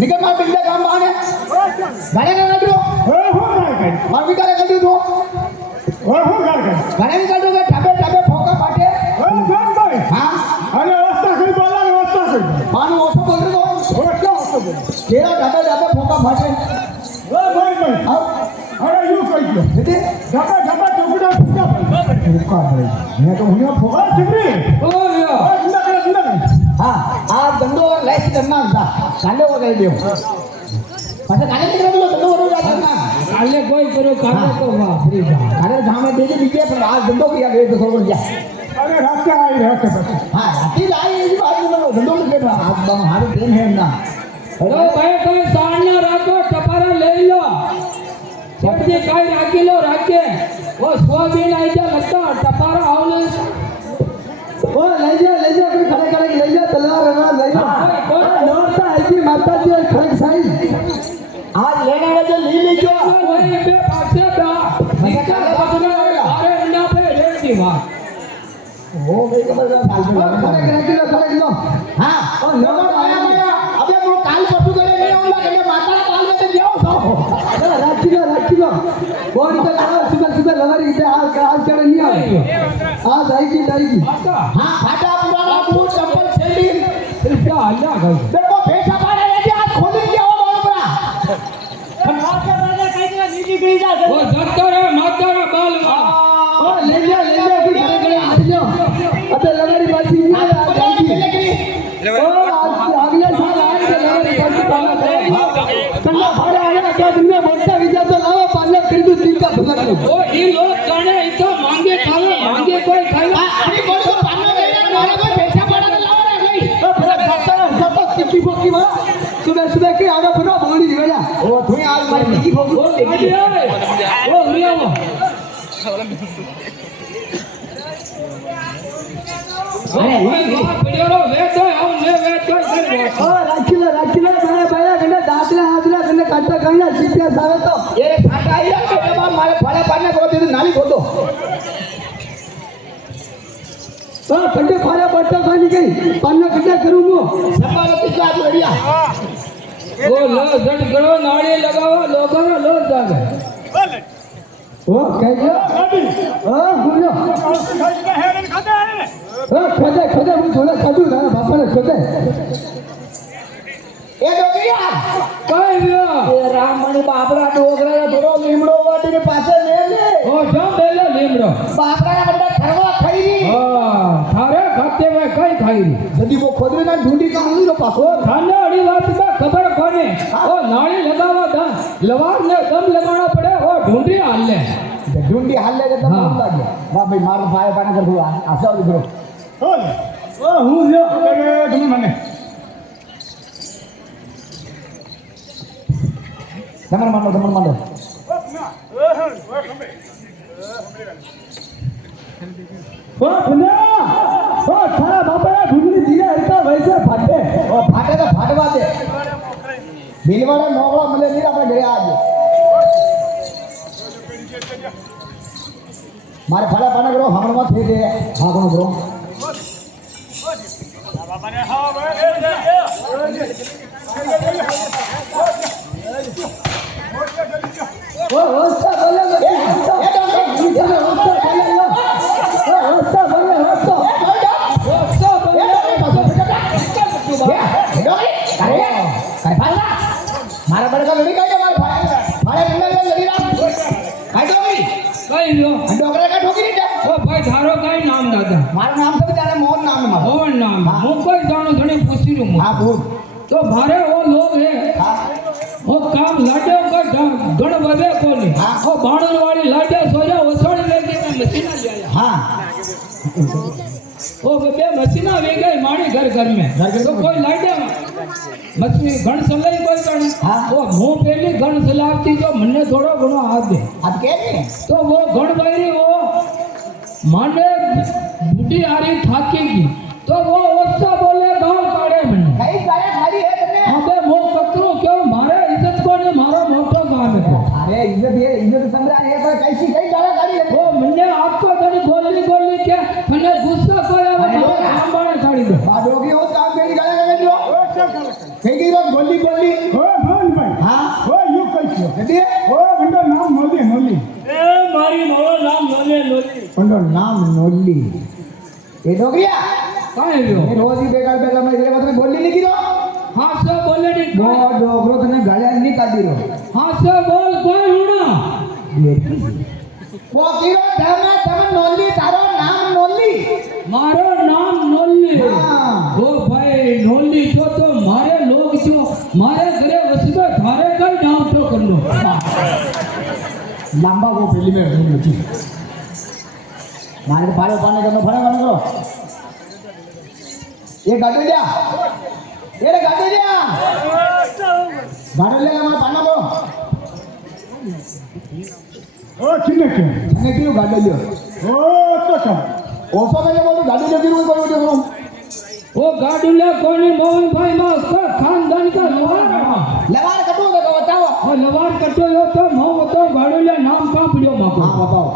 निकल मार बिल्ला काम माने गाने का काटो हो गाल मार भी गाने काटो तो हो गाल गाने भी काटो के ठाबे ठाबे फोका फाटे जान भाई हां अरे व्यवस्था कोई बोला व्यवस्था कोई मानो ओसो बोल रहे हो वो क्या ओसो बोल तेरा ठाबे ठाबे फोका फाटे भाई अरे यूं कोई क्यों दे ढाबा ढाबा टुकड़ा फूटा फोका भाई मैं तो हुनिया फोका चिपरी ओ या जिंदा हां आ दंडो और लाइस करना था काले हो गए दियो पाछा काले निकल बोलो दंडो हो जाता ना काले कोई करो काले तो वाह फ्री बा काले धामे देजे बीजे पर आज दंडो किया गए तो सोच गया अरे रास्ते आई रहते बस हां राती लाई इस बात में दंडो के बैठा आज बम हारे दिन है ना तो भाई कोई सामने रखो टपारा ले लो सब्जी काई राखी लो राखे वो सोयाबीन आई जा लगता टपारा आवले ओ ले जा कोई खड़े खड़े ले जा तलवार रवा ले जा नौरता है कि माता जी खड़क साई आज लेने वाले ले लीजो वही पे पासे बा निकल बदला अरे अंडा पे रेट दी वाह वो मेरे को बता खड़े लो हां ओ नंबर आया अबे वो काल पशु करे नहीं आऊंगा कि माता काल में तो जाओ सो राखी लो बोल तो सुबह लवारी के आज चढ़ नहीं आई आज आएगी हां फाटा पुराना बूट चप्पल सैंडल सिर्फ क्या हल्ला गई देखो भेसा पाड़े ले आज खोल दिया हो बहुत बड़ा माता राजा कहीं ना नीचे गिर जा वो जत्ता रे माता रे बाल ओ ले जा कि खड़े ले जाओ अबे लवारी बाजी नहीं आ जाएगी ओ आज अगले साल आएंगे लवारी बाजी पाला कन्ना भाड़ा आया क्या दिन में मोटा विजय तो लाओ पाले फिर भी दिन का भगत वो ये लोग जाने इतना मांगे कोई खाएगा अरे बोल तो पाना गया मारे कोई भेसा पाड़ा तो लाओ रे भाई ओ फिर सब किसी फोकी मां सुबह के आधा बना बगड़ी दिवेला ओ तुई आज मारी किसी फोकी बोल देखी वो रिया वो अरे वीडियो रो ले तो हम ले ओ राखीला मारे भाया गने दादला गने काटा गया सीपीएस आवे तो ये फाटा आया के बाबा मारे फळे पाने को दे नाली खोदो ओ कंडे फारे बट्टा खानी गई पाना कितना करूं मो सब्बा कितना बढ़िया वो लो जट करो नाड़ी लगाओ लोगों को लो जागे ओ कह गया ओ गुलो खोदे मैं थोड़ा खादू ना बापा ने खोदे ए डोगिया काय दिया ए राममणी बापरा डोगरा दोरो लीमड़ो वाटी के पासे ले ओ जम बेलो लीमड़ो बापरा बंदा खरवा खाई री हां थारे खाते में कई खाई जदी वो खोदरे ना ढूंढी का मुनी रो पासो थाने अड़ी बात का खबर कोने ओ नाड़ी लगावा दा लवार ने दम लगाना पड़े ओ ढूंढी हाल ले ढूंढी हाल ले तो बहुत लागे बा भाई मार फाय पाने कर दुआ आसा दिखरो ओ हूं यो तुम मने दमन मारो ओ पुना ओ थारा बापा ढूंढी दिया है तो वैसे फाटे ओ फाटे तो फाटवा दे बिलवाड़ा मोगला मिले नहीं अपने घरे आज मारे फला पाना करो हमन मत थे दे हां कोनो करो बाबा ने हां भाई ओ ओस्ता बोले ए ओस्ता बोले मारा बड़का लड़ी का मारे फाड़े में लड़ी रात काय डोगरी कई लो डोगरा का ठोकी नहीं ओ भाई थारो कई नाम दादा मारा नाम से जाने मोहन नाम है मारो मोहन नाम मु कोई जानो धणी पूछी रू हां बोल तो मारे वो लोग है वो काम लाडे को गण बदे कोनी वो बाणर वाली लाडे सोया ओसड़ी लेके मैं मशीना ले आया हां वो बे मशीना वे गई माणी घर में तो कोई लाडे मछली गण सलाई कोई गण वो मुंह पहली गण सलावती जो मन्ने थोड़ो घणो हाथ दे अब के नहीं तो वो गण बैरी वो माने बूढ़ी आ रही थाकेगी तो वो ओसा बोले गाल काढ़े मन्ने कई गाया खाली है तने अबे मो कतरो क्यों मारे इज्जत को ने मारो मोटो काम है अरे इज्जत संग्रह है पर कैसी कई गाया गाड़ी है वो मन्ने आपको धनी गोली क्या मन्ने गुस्सा कोई आवे तो हम बाणे छाड़ी दे बाडोगी हो काम केड़ी गाया गाड़ी जो कई की बात નોલી બોલી હો મોહનભાઈ હા હો યુ કઈ છો કદી હો બંડો નામ નોલી નોલી એ મારી મારો નામ નોલે નોલી પણ નામ નોલી એ ડોગરિયા કાંઈ રહ્યો એ રોજી બેકાર બેકાર માં એટલે તમે બોલી નહીં કીધો હા સો બોલે ની બો ડોગરો તને ગાળ્યા નહીં કાઢી રહ્યો હા સો બોલ કોઈ હુણા વો કીરો તમે નોલી તારો નામ નોલી મારો નામ નોલી હા. ઓ ભાઈ નોલી છો તો મારે લોગ છો મારે ઘરે વસતો થારે કઈ નામ તો કરનો લાંબા वो पहली में नहीं होती मारे पाले पाने करना फड़ा करना करो ये गाड़ी लिया ये गाड़ी लिया गाड़ी ले हमारा पाना को હો કિને કે मैंने क्यों गाड़ी लियो હો તો કા ओसो मैंने बोलो गाड़ी ले क्यों कोई देखो ओ गाडुला कोनी मोहन भाई मा का खानदान का लवार लवार कटो देखो बताओ ओ लवार कटो यो तो मो बताओ गाडुला नाम का पड़ियो माको हाँ बताओ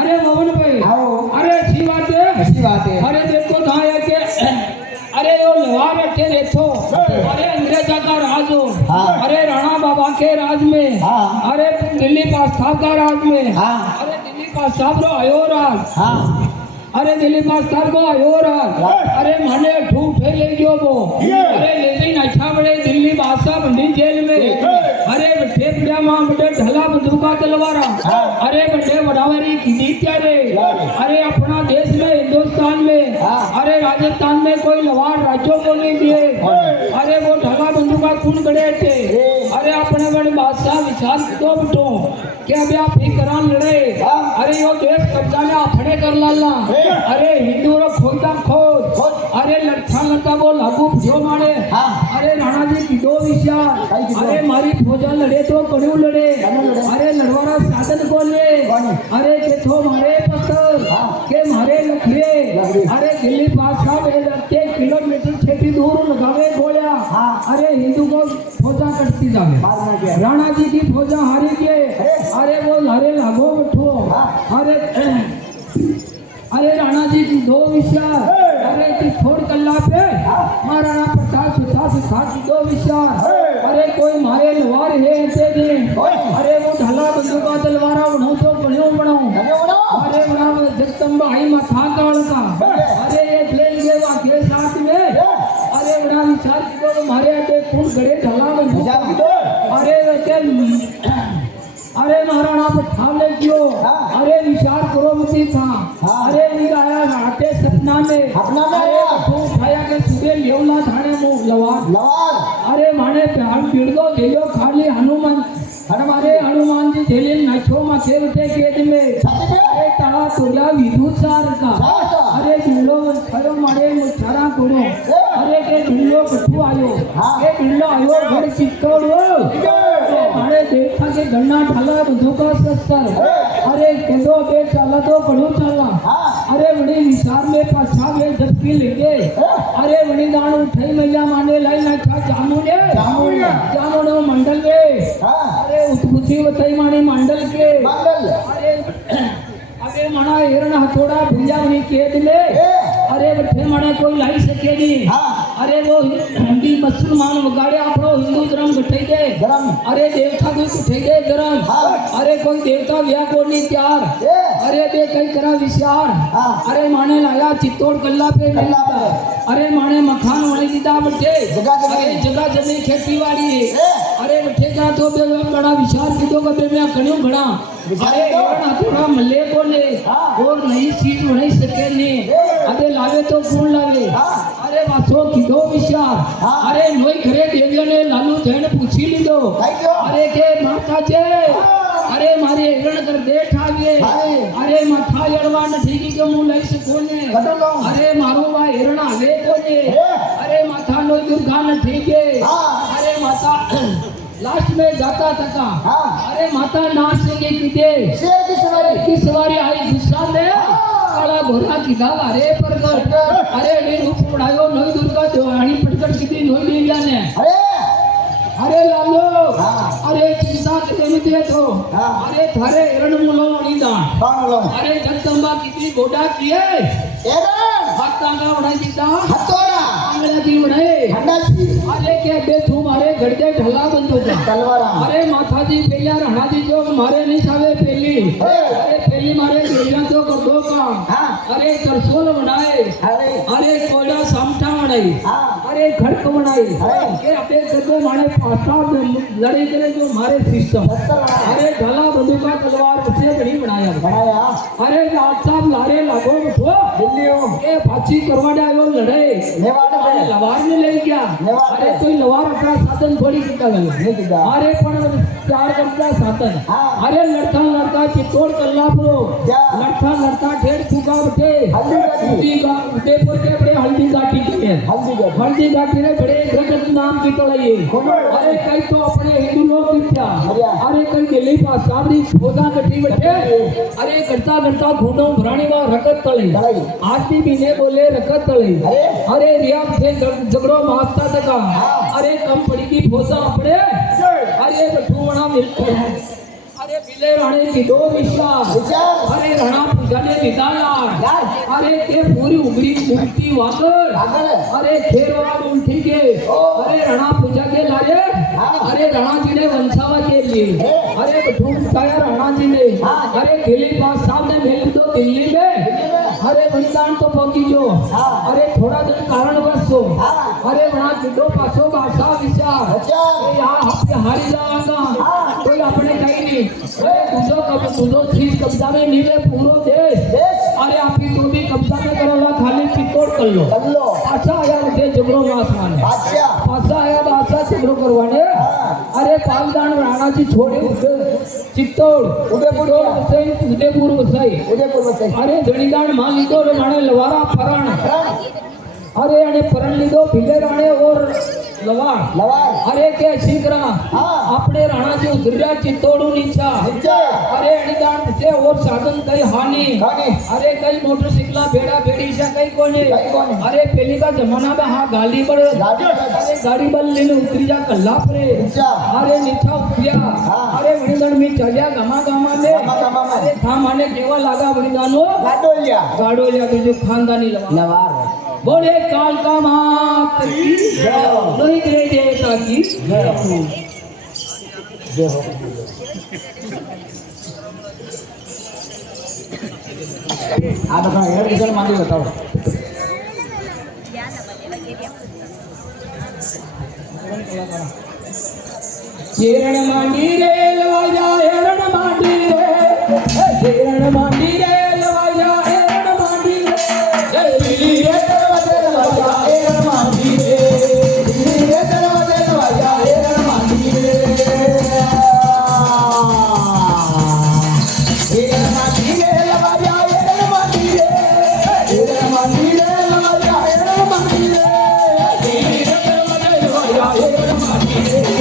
अरे मोहन भाई आओ अरे अच्छी बात है अच्छी बात है अरे देखो कहाँ है के अरे यो लवार के देखो अरे अंग्रेजा का राज हो हाँ। अरे राणा बाबा के राज में हाँ। अरे दिल्ली पास का राज में हाँ। अरे दिल्ली पास रो आयो राज हाँ अरे दिल्ली मास्टर को आयो राज अरे माने ठूठ ले गयो वो अरे लेकिन अच्छा बड़े दिल्ली बादशाह बंदी जेल में अरे बड़े बड़ा मां बड़े ढला बंदूका तलवारा अरे बड़े बड़ावरी किदी क्या रे अरे अपना देश में हिंदुस्तान में अरे राजस्थान में कोई लवार राज्यों को नहीं दिए अरे वो ढला बंदूका खून गड़े थे अरे अपने बड़े बादशाह विचार दो बिटो कि अभी आप ही करान लड़े अरे यो देश कब्जा में आपने कर लाला अरे हिंदू रो खोदा खोद अरे लठा लटा वो लागू जो मारे अरे राणा जी की दो विचार अरे मारी फौजा लड़े तो कड़ू लड़े अरे लड़वारा साधन को ले अरे के थो मारे पत्थर के मारे लखड़े अरे दिल्ली बादशाह में के किलोमीटर छेटी दूर लगावे गोलियां अरे हिंदू को फौजा कटती जावे राणा जी की फौजा हारी के अरे वो लड़े लागो बैठो अरे राणा जी की दो विचार अरे की छोड़ कल्ला पे महाराणा प्रताप सुथा की दो विचार अरे कोई मारे लवार है ऐसे दे अरे वो ढाला बंदूका तलवारा बनाओ तो बनाओ अरे बनाओ जगदम्बा आई माथा काल का अरे ये प्लेन के वाक्य साथ में अरे बड़ा विचार की तो मारे आते खून गड़े ढाला बंदूका अरे महाराणा प्रताप ने क्यों अरे विचार करो मती था अरे वीर आया राते सपना में अरे तो उठाया के सुबह लेवला थाने मुंह लवार अरे माने प्यार पीड़ो देयो खाली हनुमान हमारे हनुमान जी जेले नछो मा केवटे केद में अरे ताला तोला विद्युत सार का अरे बिल्लो खरो मारे मुछारा कोड़ो अरे के बिल्लो कठू आयो के बिल्लो आयो घर चित्तोड़ो मारे देखा के गन्ना ढाला बंदूका सस्तर अरे केदो बे चाला तो कड़ू चाला अरे बड़ी विचार में पाछा में झपकी लेके अरे बड़ी दान उठाई मैया माने लाई ना छा जामुने मंडल में अरे उत्पत्ति बताई माने मंडल के अरे अरे मना हिरण हथौड़ा भुजा वही केद में अरे बठे मने कोई लाई सके नहीं अरे वो हिंदी मुसलमान वगाड़े आपनो हिंदू धर्म गठाई दे अरे देवता कोई उठाई दे धर्म अरे कोई देवता व्या को नहीं त्यार अरे दे कई करा विचार अरे माने लाया चित्तौड़ कल्ला पे अरे माने मखान वणी दीदा बठे अरे जगह जमी खेती वाड़ी अरे बठे का तो बे बड़ा विचार कीधो के मैं कणियो घणा अरे हिरण हथौड़ा मल्ले को ले और नई चीज वणी सके नहीं अरे लावे तो कौन लावे अरे वासो कीधो विचार अरे नोई घरे देविया ने लालू जैन पूछी लीधो अरे के माता जे अरे मारे हिरण कर देठ आवे अरे माथा यड़वा न ठीकी के मुंह लई सको ने अरे मारो बा हिरण आवे कोने अरे माथा नो दुर्गा न ठीके अरे माता लास्ट में जाता तका अरे माता नाच से कीधे की सवारी आई गुस्सा में काला घोड़ा कीधा अरे प्रगट अरे ने रूप उड़ायो नई दुर्गा देवाणी प्रगट कीधी नई देविया ने अरे लालो अरे चिंता केम दे तो अरे थारे हिरण मुलो वणी दान अरे जगदम्बा कीधी गोडा किए हाथ टांगा उड़ा दीदा आंगड़ा की बनाए हंडासी अरे के बे तू मारे गड़दे ढला बंदो का तलवारा अरे माथा जी पेलिया राणा जी जो मारे नहीं सावे पेली अरे पेली मारे गेलिया तो कर दो काम हाँ अरे करसोल बनाए अरे अरे कोड़ा सामटा बनाई हाँ अरे खड़क बनाई अरे के अपने गद्दे मारे पासा लड़े करे जो मारे सिस्टम अरे ढला बंदूका तलवार उससे बड़ी बनाया बनाया अरे राज साहब लारे लागो उठो दिल्ली के फांसी करवाड़ा आयो लड़े नेवाड़ अरे में लवार ने ले गया लवार अरे ने। कोई लवार अपना साधन थोड़ी किया गया नहीं किया। अरे पण चार करता साधन हाँ। अरे लड़का चित्तौड़ कल्ला प्रो क्या? लड़का ढेर फूका उठे हल्दी गाठी। उदयपुर के बड़े हल्दी घाटी के हल्दी घाटी ने बड़े जगत नाम की तोड़िए अरे कई तो अपने हिंदू लोग मिथ्या बढ़िया। अरे कई दिल्ली पास साबरी खोदा कटी बैठे अरे करता घूमो भरानी वा रकत तले तलाई। आदमी भी ने बोले रकत तले अरे अरे रिया थे झगड़ो मास्ता तका हाँ। अरे कम पड़ी की फोसा अपने अरे बठूवना मिलते हैं अरे बिले राणे की दो विश्वास विचार अरे राणा पूजा ने निकाला यार अरे के पूरी उगती वाकर आगर अरे खेरवा उल्टी के अरे राणा पूजा के लारे हाँ। अरे राणा जी ने वंशावा के लिए अरे बठून बताया राणा जी ने हाँ। अरे दिल्ली पास साहब ने मिल दो दिल्ली में अरे बलिदान तो पहुंची जो हाँ। अरे थोड़ा दिन कारण बसो हाँ। अरे वहां जुडो पासो बादशाह विचार अच्छा अरे यहाँ हफ्ते हारी जावांगा हाँ। कोई अपने कहीं नहीं अरे तुझो चीज कब्जा में नहीं ले पूरो देश देश अरे आप ही तो भी कब्जा में करोला खाली चित्तौड़ कर लो कल्लो अच्छा आया मुझे जबरो आसमान बादशाह पासा आया बादशाह जबरो करवाने हाँ। अरे पालदान राणा जी छोड़े चित्तौड़ उदयपुर उदयपुर वसाई उदयपुर में से अरे जणीदान मान लीधो राणे लवारा फरण अरे अने फरण लीधो भिले राणे और लवार लवार अरे के शीघ्र हाँ। अपने राणा जी उधरिया चित्तौड़ नीचा नीचा अरे अणिदान से और साधन कई हानि हानि। अरे कई मोटरसाइकिल भेड़ा भेड़ी से कई कोने कई कोने। अरे पहले का जमाना में हाँ गाली पर गाड़ी पर। अरे गाड़ी बल लेने उतरी जा कल्ला परे नीचा। अरे नीचा उतरिया हाँ। अरे वणिदान में चलिया गमा गमा में गमा में। अरे था माने केवा लागा वणिदानो गाडोलिया गाड़ो लिया तुझे खानदानी लवा लवार बोले काल का मात की नहीं करे देवता की આ બધા હેર વિઝન માંડી બતાવો हिरण मांडी रे लवाया हिरण मांडी रे हिरण मांडी रे लवाया हिरण मांडी रे दिल्ली रे दरवाजे लवाया हिरण मांडी रे दिल्ली रे दरवाजे लवाया हिरण मांडी रे हिरण मांडी रे लवाया हिरण मांडी रे हिरण मांडी रे लवाया हिरण मांडी रे दिल्ली रे दरवाजे लवाया हिरण मांडी रे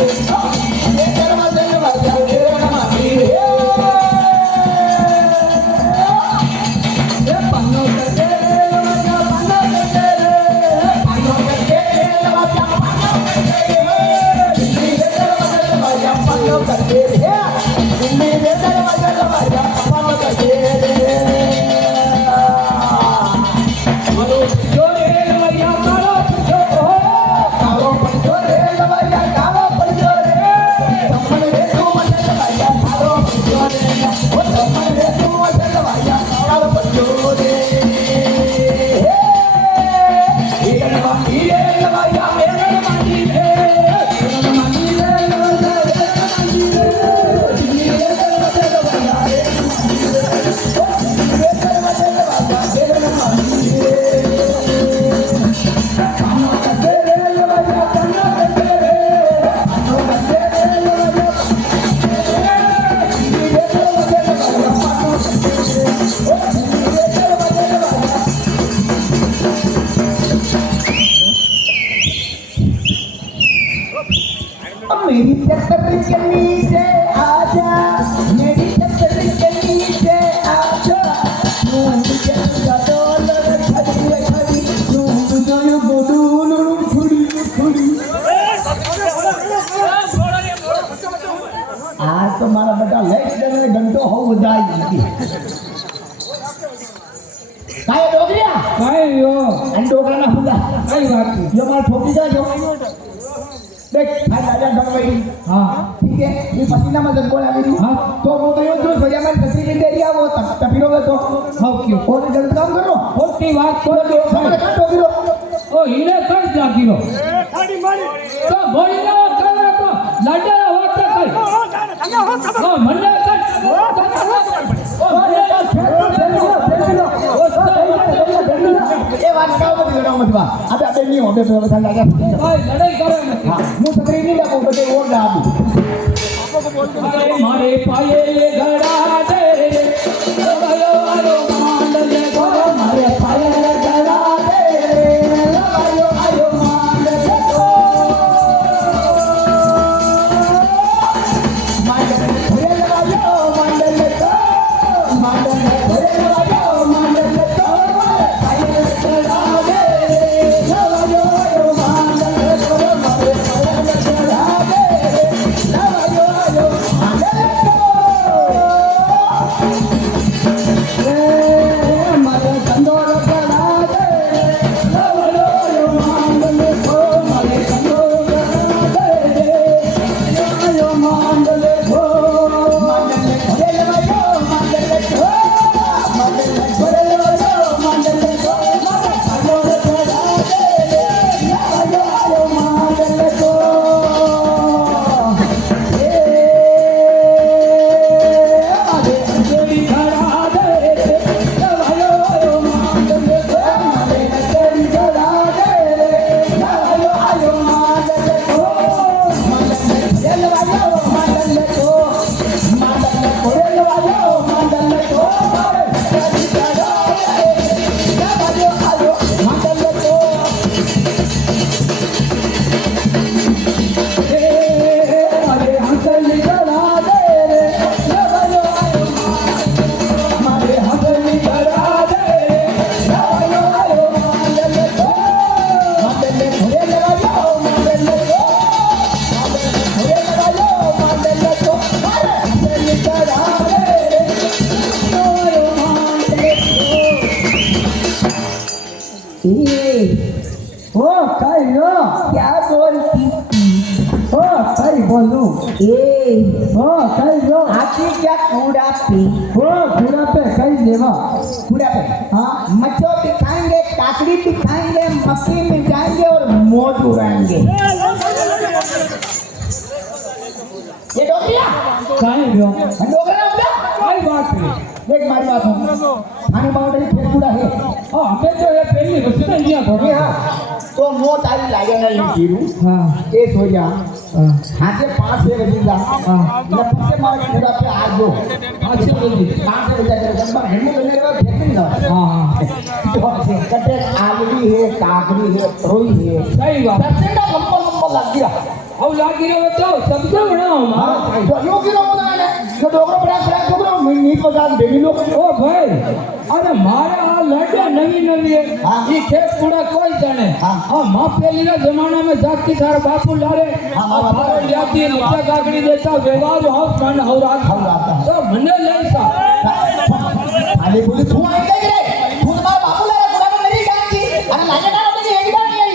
मेरी छतरी के नीचे आजा मेरी छतरी के नीचे आजा नूर जंगा डॉलर खड़ी खड़ी नूर जो यो बोलू खुड़ी खुड़ी आज तो मारा बेटा लेट देने घंटो हो बधाई काय डोगरिया काय यो आणि ડોગરાના હુલા કઈ વાત છે? જો માર ઠોકી જાજો દેખ આ રાજા ગણવાઈ હા ठीक है ये पसीना में जब बोल आ गई हाँ। तो वो तो ये जो भैया मैं तस्वीर दे दिया वो तफीरोगे तो હા ક્યો और गलत काम कर लो ખોટી વાત કરો છો. सामने काटो फिरो ઓ ઈને કઈ જ લાગીલો મારી મારી તો બોલીને કરે તો લડેલા વાત કઈ ઓ મને કઈ ઓ મને ये बात का मत लड़ाओ मत बा अबे अबे नहीं हो अबे बता लगा કઈ લડાઈ કરે નથી. हां मुंह तकरीर नहीं लगो बटे वो ना अभी અરે મારે પાયે ગળા દે લગાયો આયો માંડલે ગો મારે પાયે ગળા દે લગાયો આયો માંડલે ગો માંડલે ઘરે લગાયો માંડલે તો માંડલે ઘરે લગાયો માંડલે તો પાયે ગળા દે લગાયો આયો માંડલે ગો મારે પાયે ગળા દે લગાયો આયો માંડલે ગો મારે કંદોર ગળા દે લગાયો આયો માંડલે ગો મારે કંદોર ગળા દે લગાયો માંડલે ગો માંડલે ઘરે લગાયો માંડલે તો માંડલે ઘરે લગાયો માંડલે તો મારે કંદોર ગળા દે લગાયો આયો માંડલે ગો મારે અંજલી ગળા દે લગાયો આયો માંડલે ગો મારે અંજલી ગળા દે લગાયો આયો માંડલે ગો માંડલે ઘરે લગાયો માંડલે તો માંડલે ઘરે લગાયો માંડલે તો મારે અંજલી ગળા દે લગાયો આયો માંડલે ગો મારે અંજલી ગળા દે લગાયો આયો મારે અંજલી ગળા દે લગાયો આયો માંડલે ગો માંડલે ઘરે લગાયો માંડલે તો માંડલે ઘરે લગાયો માંડલે તો મારે અંજલી ગળા દે લગાયો માંડલે ગો ઓ કઈ લો क्या बोलती ઓ કઈ બોલું ए ઓ કઈ લો आखिर क्या कूड़ा पी ઓ ઘોડા पे કઈ લેવા कूड़ा पे हाँ मच्छर दिखाएंगे काकड़ी दिखाएंगे मक्खी में जाएंगे और मौत उड़ाएंगे ये डोगरिया કઈ લો डोगरा उड़ा કઈ વાત છે देख मारी बात हूँ खाने बाउंड्री खेत कूड़ा है ઓ અમે તો એ પહેલી વસ્તુ ને અહીંયા ये ભોગી हाँ तो मौत आई लागे नहीं जीरू હા ये सो जा હા हाथे 5 बजे जा हाँ। लपक से मारे कूड़ा पे आ दो પાછી બોલી 5 बजे कर जब हिंदी बोलने का खेत नहीं ना હા હા कटे आलवी है काकड़ी है रोई है કઈ વાત सबसे का लंबा लंबा लग गया આવ લાગી રહ્યો તો શબ્દ બનાવો માં हाँ यो की रोग ना है जो डोगरो बड़ा बड़ा डोगरो नीट बजा देवी लोग ઓ ભાઈ અરે મારે આ લડ્યા નવી નવી હા. ઈ ખેત પૂડા કોઈ જાણે હા. આ માપેલીના જમાનામાં જાગતી તારા બાપુ લારે હા, આ હા, બાપુ હા. જાગતી લડ્યા કાકડી દેતા વ્યવહાર હાઉસ કાંડ હવરાત હવરાત. તો મને લઈ સા अरे बोले तू आई गई रे तू तुम्हारा बापू लारा बुढ़ा को मेरी जानती अरे लागे ना होती एक बार नहीं आई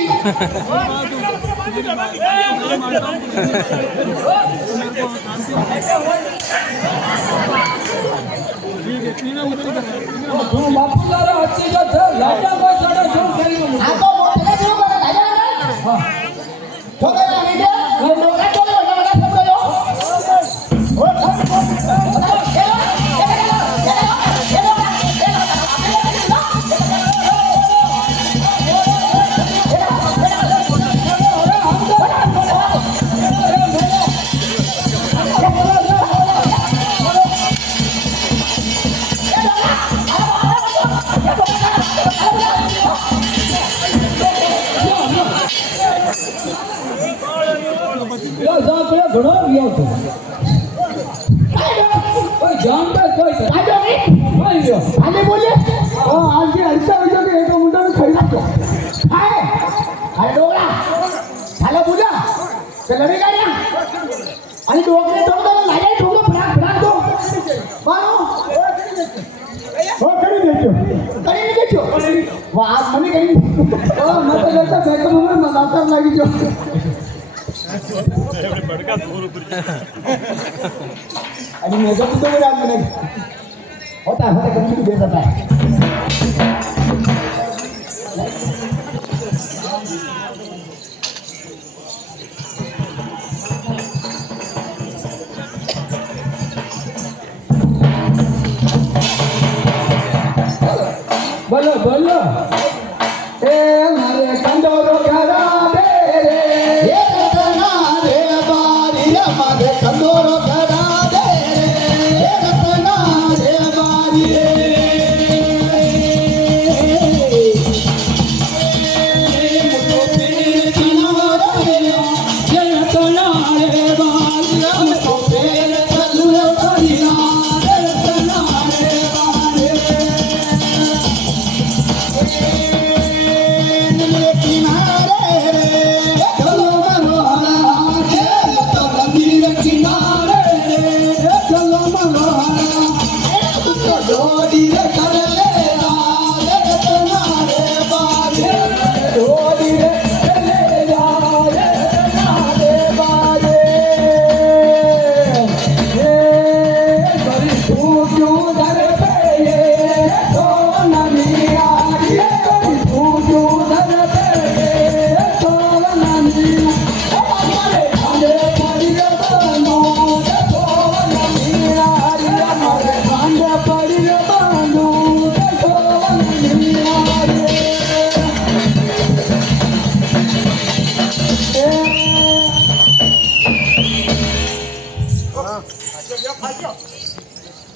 હું બાપુ લારે હચી જો છે લડ્યા કોઈ જાણે શું કર્યું आ तो मोटे जो कर लागे ना હા तो कर नहीं दे मैं डोगरा तो बड़ा सब करो યો જા પેલો ઘણો ગયો તો કોઈ જાણતા કોઈ તો आ जाओ કોઈ ગયો आगे बोलिए आज के ऐसा हो जाए एक मुंडा में खरीदा तो हाय अरे डोगरा झाला पूजा चल रे गाड्या आणि डोगरे तो लागे डोगरा फडाक फडाक तो मारो हो खरी देतो કરીને બેઠો વાત મને કરી મત લેતા બેઠો મને માતા લાગી જો आणि मेजर तो बोला मैंने होता कभी भी दे सकता है બોલો બોલો ए मारे कंदोरो करा दे रे ये रतना रे बारी रे मारे कंदोरो करा दे रे ये रतना रे बारी रे मुझको पीर किनारा रे ये रतना रे बारी रे मुझको पीर चलूए करिया रे रतना रे बारी रे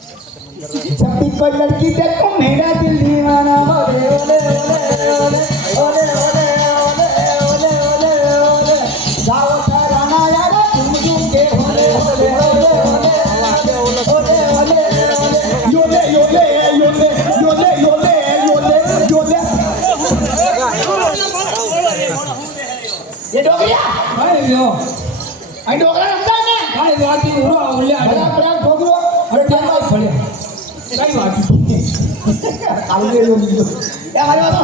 छब्बीस को लड़की देखो मेरा दिल दीवाना ओले ओले ओले ओले ओले ओले ओले ओले ओले जाओ तराना यार तुम के ओले ओले ओले ओले ओले ओले योले योले योले योले योले योले योले ये डोगरिया ભાઈ લ્યો आई डोगरा रखता है ભાઈ વાતી ઉરો ઓલ્યા बड़ा बड़ा डोगरो અરે કેમ ભલે કઈ વાતી आगे लोग ये हमारे वाला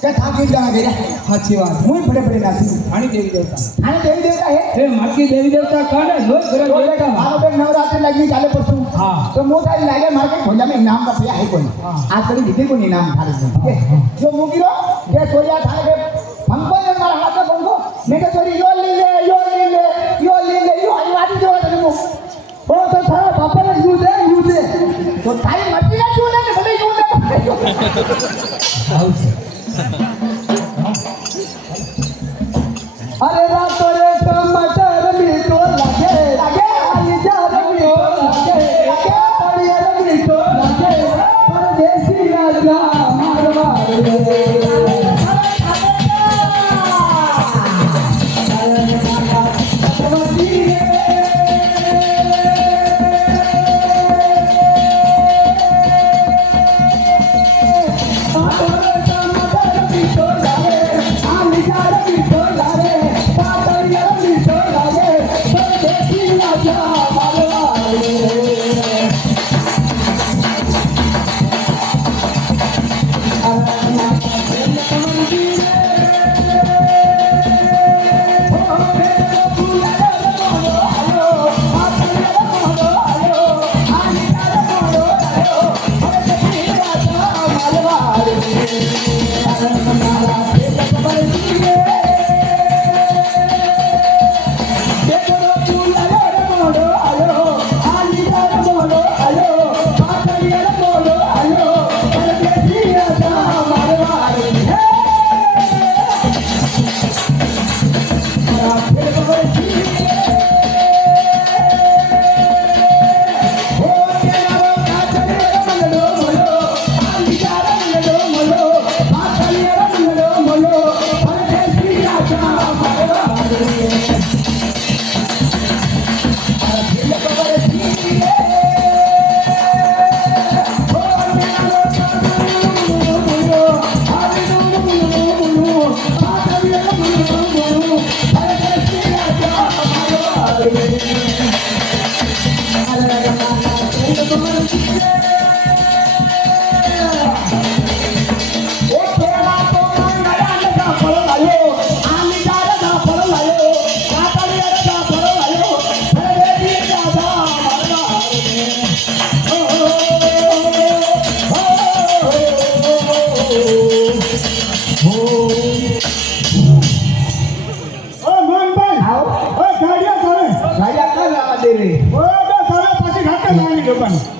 क्या था कि जाना गया સાચી વાત मुझे बड़े बड़े नासी પાણી દેવી દેવતા खाने देवी देवता है એ માકી દેવી દેવતા કાને લોય ઘરે બોલેગા मानो पे नवरात्रि लगनी चाले परसों हाँ। तो मोटा लागे मार्केट खोजा में इनाम का पिया है कोई हाँ। आज कभी दीदी को इनाम था जो मुगिरो ये सोया था के हमको ये मार हाथ में बोलो मैं तो सॉरी यो ले ले यो ले ले यो ले ले यो आई वाली जो है वो तो सारा पापा ने यू दे तो टाइम मत ना यू ले भले यू ले अरे रात रे टमाटर मीठो लगे लगे आई जा रे मीठो लगे लगे बढ़िया रे मीठो लगे परदेसी राजा मारवाड़ रे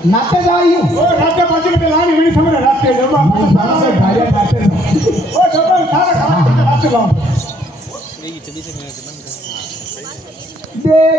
નાતે જાય ઓ રાતે પાછી મને લાવી વીણી સમરે રાતે જમવા નાતે ભાઈ નાતે ઓ જબર સારા ખાવા રાતે લાવ દે